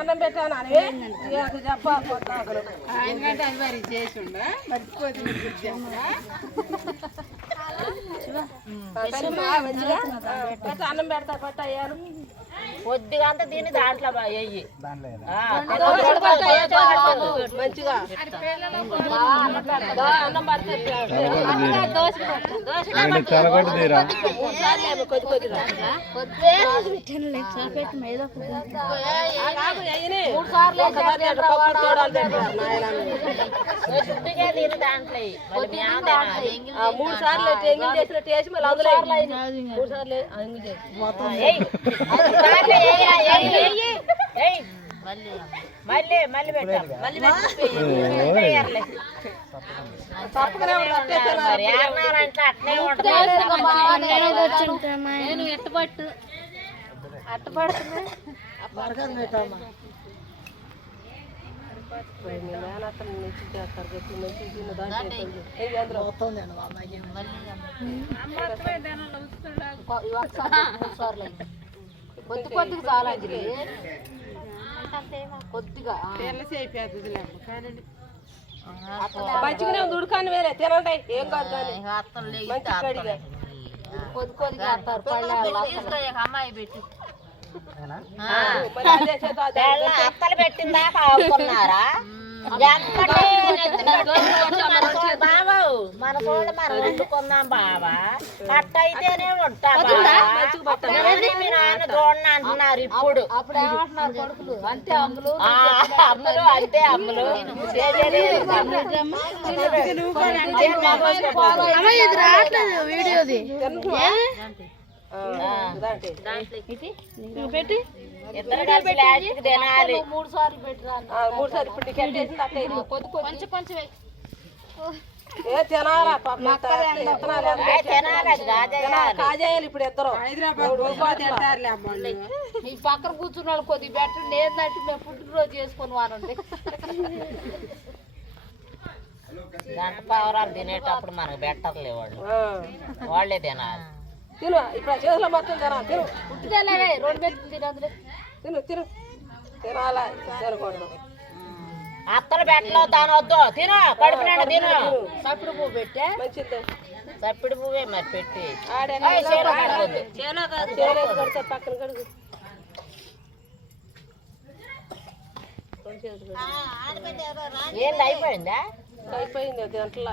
అన్నం పెట్టాను అని చెప్పాలి ఆయనకంటే అది మరి చేసిండ అన్నం పెడతా పట్ట అయ్యారు కొద్దిగా అంతా దీన్ని దాంట్లో వెయ్యి మంచిగా అన్నం మూడు సార్లు ఎంగిల్ చేసినట్టు వేసి మళ్ళీ అందులో 3 సార్లు ఎంగిల్ చేసి మళ్ళీ పెట్టాలి నేను ఎట్టుపట్టు అట్టుపడుతున్నా కొద్దిగా చాలా కొద్దిగా మంచిగానే ఉడకాని వేరే తినండి ఏం కాదు కొద్ది కొద్దిగా అమ్మాయి పెట్టి అత్తలు పెట్టిందా కావుకున్నారా బాబు మన కూడా మనం వండుకుందాం బాబా అట్ట అయితేనే ఉంటా మీ నాన్న చూడండి అంటున్నారు ఇప్పుడు అంతే అమ్ములు అమ్ములు అంతే అమ్ములు వీడియోది పెట్టి ఇద్దరు కలిసి లాస్ట్కి తినాలి 3 సార్లు పెట్టరా 3 సార్లు ఇప్పుడు టికెట్ చేసింది అట్లా కొంచెం కొంచెం తినాలా తినాలి కాజేయాలి ఇప్పుడు ఇద్దరు మీ పక్కన కూర్చున్న వాళ్ళు కొద్దిగా పెట్టండి ఏంటంటే మేము పుట్టినరోజు చేసుకుని వారండి గంట పావురాలు తినేటప్పుడు మనకు పెట్టర్లే వాళ్ళే తినాలి తిను ఇప్పుడు చేతుల మొత్తం తినాలి తిను పుట్టినలే 2 పెట్టి తినదు తిను తిను తినాలా తినకూడదు అత్తలు పెట్టలో తానొద్దు తిను కడుపు నిండా తిను సప్పుడు పువ్వు పెట్టే మంచిది సప్పిడి పువ్వే మరి పెట్టి పక్కన కడుగు ఏంది అయిపోయిందా అయిపోయింది గంటలా